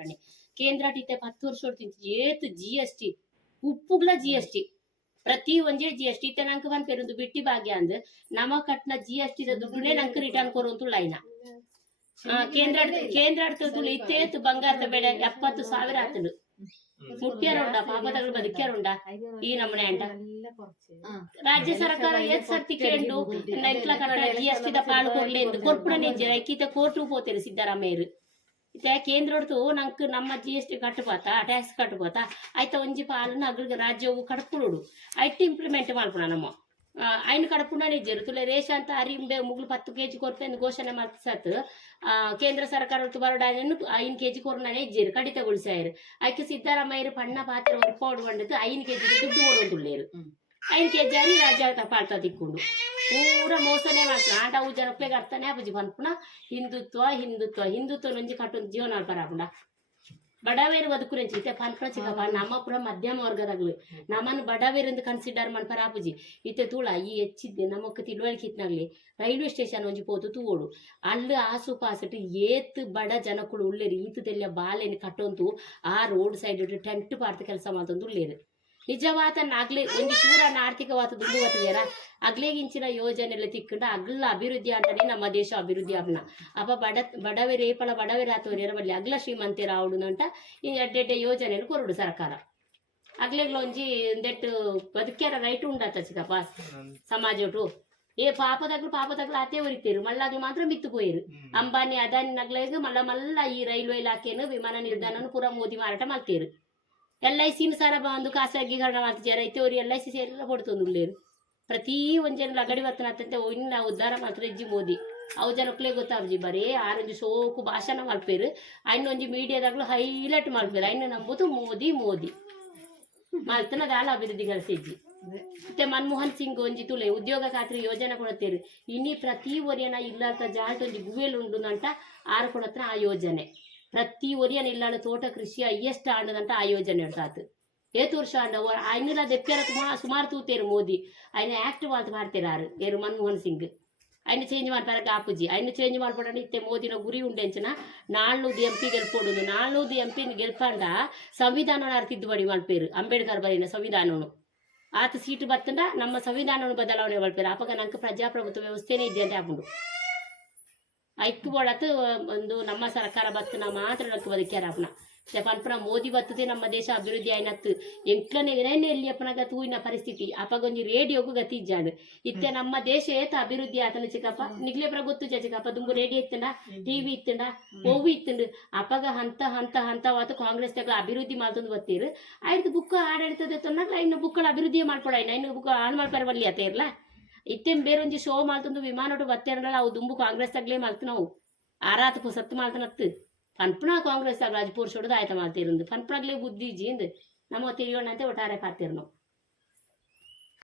ಸರ್ಕಾರನೇ ಕೇಂದ್ರ ಇತ್ತೆ 10 ವರ್ಷ ಹೊಡ್ತಿಂತ ಏತ್ GST ಉಪ್ಪುಗ್ಲ GST ಪ್ರತಿ ಒಂಜೆ GST ಇತ್ತೆ ನಂಗೆ ಬಂದ್ ಪೇರೊಂದು ಬಿಟ್ಟಿ ಭಾಗ್ಯ ಅಂದ್ ನಮ ಕಟ್ನ GST ದುಡ್ಡುನೇ ನಂಗೆ ರಿಟರ್ನ್ ಕೊರುವಂತುಳ್ಳ ಐನ ಕೇಂದ್ರ ತುಳು ಇತ್ತೇತ್ ಬಂಗಾರದ ಬೆಲೆ 70,000 ಆತಲು ಮುಟ್ಟ್ಯಾರುಂಡ ಪಾಪದಗಳು ಬದುಕ್ಯಾರುಂಡ ಈ ನಮ್ಮನೆ ಅಂಟ ರಾಜ್ಯ ಸರ್ಕಾರ ಏತ್ ಸರ್ತಿ ಕೇಂಡು ನೈಟ್ಲ ಕಟ್ಟ GST ದ ಪಾಲು ಕೊಡ್ಲೆ ಎಂದು ಕೊರ್ಪುಡನೆ ಐಕಿತ ಕೋರ್ಟು ಪೋತೇರು ಸಿದ್ದರಾಮಯ್ಯರು ಇತ್ತೆ ಕೇಂದ್ರಡ್ತು ನಂಕ್ ನಮ್ಮ GST ಕಟ್ಟುಪಾತ ಟ್ಯಾಕ್ಸ್ ಕಟ್ಟುಪಾತ ಆಯ್ತ ಒಂಜಿ ಪಾಲನ ಅಗ್ರಿಗೆ ರಾಜ್ಯವು ಕಟ್ಪುಡು ಐಟ್ ಇಂಪ್ಲಿಮೆಂಟ್ ಮಾಡ್ಪುಣ ನಮ್ಮ ಐನ್ ಕಡಪುಂಡನೆ ಇಜ್ಜರು ತುಲೆ ರೇಷನ್ ಅಂತ ಅರಿಂಬೆ ಮುಗ್ಲು 10 kg ಕೊರ್ಪೆ ಎಂದು ಘೋಷಣೆ ಮಾಡ್ಸತ್ ಕೇಂದ್ರ ಸರ್ಕಾರ ಬರೋಡಾಯನ್ನು 5 kg ಕೊರ್ನಾನೆ ಇಜ್ಜರು ಕಡಿತಗೊಳಿಸಾಯರು ಐಕೆ ಸಿದ್ದರಾಮಯ್ಯರು ಪಣ್ಣ ಪಾತ್ರ ಒರ್ಪಾಡು ಬಂಡದ್ದು 5 kg ದುಡ್ಡು ಕೊಡುವಂತುಳ್ಳೇರು 5 kg ಅರಿ ರಾಜ್ಯ ಪಾಳ್ತಾ ತಿಕ್ಕೊಂಡು ಪೂರ ಮೋಸನೆ ಮಾಡ್ತಾರೆ ಆಟ ಅವು ಜನಪ್ಲೆಗೆ ಅರ್ಥನೇ ಆಪುಜಿ ಬಂದ್ಪುಣ ಹಿಂದುತ್ವ ನೊಂಜಿ ಕಟ್ಟೊಂದು ಜೀವನ ಪರಾಪುಂಡ ಬಡವೇರು ಬದುಕುರೆಂಚಿ ಇತ್ತೆ ಪನ್ಪುಣ ಚಿಕ್ಕಪ್ಪ ನಮ್ಮ ಪುರ ಮಧ್ಯಮ ವರ್ಗದಾಗ್ಲು ನಮ್ಮನ್ನು ಬಡವೇರೆಂದು ಕನ್ಸಿಡರ್ ಮನ್ಪರ ಆಪುಜಿ ಇತ್ತೆ ತೂಳ ಈ ಹೆಚ್ಚಿದ್ದೆ ನಮಕ್ ತಿಳುವಳಿಕೆ ಇತ್ನಾಗ್ಲಿ ರೈಲ್ವೆ ಸ್ಟೇಷನ್ ಒಂಜಿ ಪೋತು ತೂವೋಡು ಅಲ್ಲಿ ಆಸು ಪಾಸಟ್ ಏತ್ ಬಡ ಜನಕ್ಕಳು ಉಳ್ಳೇರು ಈತು ತೆಲ್ಲ ಬಾಲೆನ್ ಕಟ್ಟೊಂತು ಆ ರೋಡ್ ಸೈಡ್ ಟೆಂಟ್ ಪಾರ್ತ್ ಕೆಲಸ ಮಾಡ್ತಂದು ಉಳ್ಳೇರು ನಿಜವಾತ ಅಗ್ಲೆ ಒಂದು ಚೂರ ಆರ್ಥಿಕವಾದ ದುಡ್ಡು ಬರ್ತದಾರ ಅಗ್ಲೇಗಿಂಚಿನ ಯೋಜನೆ ತಿಕ್ಕೊಂಡು ಅಗ್ಲ ಅಭಿವೃದ್ಧಿ ಅಂತಾನೆ ನಮ್ಮ ದೇಶ ಅಭಿವೃದ್ಧಿ ಆಪನ ಅಪ್ಪ ಬಡವೇರು ಏಪಳ ಬಡವೇರು ಆತವ್ರು ಬಲ್ಲಿ ಅಗ್ಲ ಶ್ರೀಮಂತೇರ ಆವಡು ಅಂತ ಈ ಎಡ್ಡೆಡ್ಡೆ ಯೋಜನೆ ಕೊರಡು ಸರ್ಕಾರ ಅಗ್ಲೆಗ್ಲ ಒಂಜಿ ಒಂದೆಟ್ಟು ಬದುಕ್ಯಾರ ರೈಟ್ ಉಂಡಾತ ಚಿಕ್ಕಪ್ಪ ಸಮಾಜ ಒಟ್ಟು ಪಾಪದಾಗ್ಲು ಆತೆ ಹೊರಿತೇರು ಮಳ್ಳಾಗ್ಲು ಮಾತ್ರ ಮಿತ್ತು ಪೋಯಿರು ಅಂಬಾನಿ ಅದಾನಿ ನಗ್ಲಾಗ ಮಲ್ಲ ಈ ರೈಲ್ವೆ ಇಲಾಖೆನು ವಿಮಾನ ನಿಲ್ದಾಣ ಪೂರ ಮೋದಿ ಮಾರಾಟ ಮಾಡ್ತೇರು LIC ಸಾರ ಬಂದು ಖಾಸಗೀಕರಣ ಮಾಡ್ತಿದ್ದಾರೆ ಐತೆವ್ರು LIC ಸೇರಿ ಕೊಡ್ತೊಂದುಳ್ಳೇರು ಪ್ರತಿ ಒಂಜನ ಅಗಡಿ ಬರ್ತನಂತೆ ಇನ್ನ ಉದ್ಧಾರ ಮಾಡ್ತಾರೆ ಇಜ್ಜಿ ಮೋದಿ ಅವು ಜನಕ್ಕಲೇ ಗೊತ್ತಾವ್ಜಿ ಬರೀ ಆರೊಂದು ಶೋಕು ಭಾಷಣ ಮಲ್ಪೇರು ಒಂಜಿ ಮೀಡಿಯಾದಾಗ್ಲು ಹೈಲೈಟ್ ಮಲ್ಪೇರು ಐನು ನಂಬುದು ಮೋದಿ ಮಲ್ತನ ದಾಳ ಅಭಿವೃದ್ಧಿ ಗಳಿಸಿಜ್ಜಿ ಮತ್ತೆ ಮನಮೋಹನ್ ಸಿಂಗ್ ಒಂಜಿ ತುಳೆ ಉದ್ಯೋಗ ಖಾತ್ರಿ ಯೋಜನೆ ಕೊಡತ್ತೇರು ಇನ್ನಿ ಪ್ರತಿ ಒರಿಯನ ಇಲ್ಲಂತ ಜಾಲ್ಟ್ ಒಂಜಿ ಗುವೆಲ್ ಉಂಡು ಅಂತ ಆರು ಕೊಡತ್ರ ಆ ಯೋಜನೆ ಪ್ರತಿ ಒರಿಯನ ಇಲ್ಲಾಳ ತೋಟ ಕೃಷಿ ಹೈಯೆಸ್ಟ್ ಆಂಡದಂತ ಆ ಯೋಜನೆ ಇಡ್ತಾತು ಏತು ವರ್ಷ ಆಂಡ ಐನಿಲ್ಲ ದೆಪ್ಪ್ಯಾರ ಸುಮಾರು ತೂತೇರು ಮೋದಿ ಐನ ಆಕ್ಟ್ ಮಾಡ್ತೇರಾರು ಏರು ಮನಮೋಹನ್ ಸಿಂಗ್ ಐನ ಚೇಂಜ್ ಮಾಡ್ತಾರೆ ಕಾಪುಜಿ ಐನ ಚೇಂಜ್ ಮಾಡ್ಬಿಡ ಇತ್ತೆ ಮೋದಿನ ಗುರಿ ಉಂಡೆಂಚನ 400 MP ಗೆಲ್ಪೋಡು 400 MP ಗೆಲ್ಪಂಡ ಸಂವಿಧಾನ ತಿದ್ದುಪಡಿ ಮಲ್ಪೇರು ಅಂಬೇಡ್ಕರ್ ಬರೀನ ಸಂವಿಧಾನನು ಆತ ಸೀಟು ಬತ್ತಂಡ ನಮ್ಮ ಸಂವಿಧಾನವನ್ನು ಬದಲಾವಣೆ ಮಲ್ಪೇರು ಅಪಗ ನಂಗೆ ಪ್ರಜಾಪ್ರಭುತ್ವ ವ್ಯವಸ್ಥೆನೇ ಇದೆ ಅಂತ ಹಾಕೊಂಡು ಐಕ್ಕು ಬೋಡತ್ತು ಒಂದು ನಮ್ಮ ಸರ್ಕಾರ ಬತ್ತನ ಮಾತ್ರ ನಕ್ಕು ಬದುಕ್ಯಾರಪ್ಪನ ಪನ್ಪುನ ಮೋದಿ ಬತ್ತದೆ ನಮ್ಮ ದೇಶ ಅಭಿವೃದ್ಧಿ ಆಯ್ನತ್ತು ಎಂಕ್ಲನೆ ಏನೇನು ಎಲ್ಲಿಯಪ್ಪನಾಗ ತೂಯಿನ ಪರಿಸ್ಥಿತಿ ಅಪಗೊಂಜಿ ರೇಡಿಯೋಗೂ ಗತಿ ಇಜ್ಜಾಂಡು ಇತ್ತೆ ನಮ್ಮ ದೇಶ ಏತ ಅಭಿವೃದ್ಧಿ ಆತನ ಚಿಕ್ಕಪ್ಪ ನಿಗ್ಲೆ ಪ್ರಗೊತ್ತು ಚಿಕ್ಕಪ್ಪ ದುಂಬು ರೇಡಿಯೋ ಇತ್ತಂಡ TV ಇತ್ತಂಡ ಓವು ಇತ್ತಂಡು ಅಪಗ ಹಂತವಾತು ಕಾಂಗ್ರೆಸ್ ತಗಳ ಅಭಿವೃದ್ಧಿ ಮಾಡ್ತಂದು ಬತ್ತೀರು ಆಯ್ತು ಬುಕ್ ಆಡಳಿತದ ತೊನ್ನಾಗ ಇನ್ನು ಬುಕ್ಗಳ ಅಭಿವೃದ್ಧಿ ಮಾಡ್ಕೊಡ ಇನ್ನು ಬುಕ್ ಹಾಳು ಮಾಡ್ಪಾರ ಬಲ್ಲಿ ಆತ ಇರ್ಲ ಇತ್ತೆ ಬೇರೊಂಜಿ ಶೋ ಮಾಡ್ತಂದು ವಿಮಾನೋಟು ಬತ್ತೇರಲ್ಲ ಅವು ದುಂಬು ಕಾಂಗ್ರೆಸ್ ತಗ್ಲೇ ಮಲ್ತು ನಾವು ಆರಾತ ಸತ್ತು ಮಾಡ್ತಾನತ್ತು ಪನ್ಪುಣ ಕಾಂಗ್ರೆಸ್ ರಾಜಪೂರ್ ಸೊಡದು ಆಯ್ತ ಮಾಡ್ತಿರಂದು ಪನ್ಪುಣಗ್ಲೇ ಬುದ್ಧಿ ಜೀಂದ್ ನಮ್ಮ ತಿರಿಯೋಣ ಅಂತ ಒಟ್ಟಾರೆ ಪಾತಿರ್ ನಾವು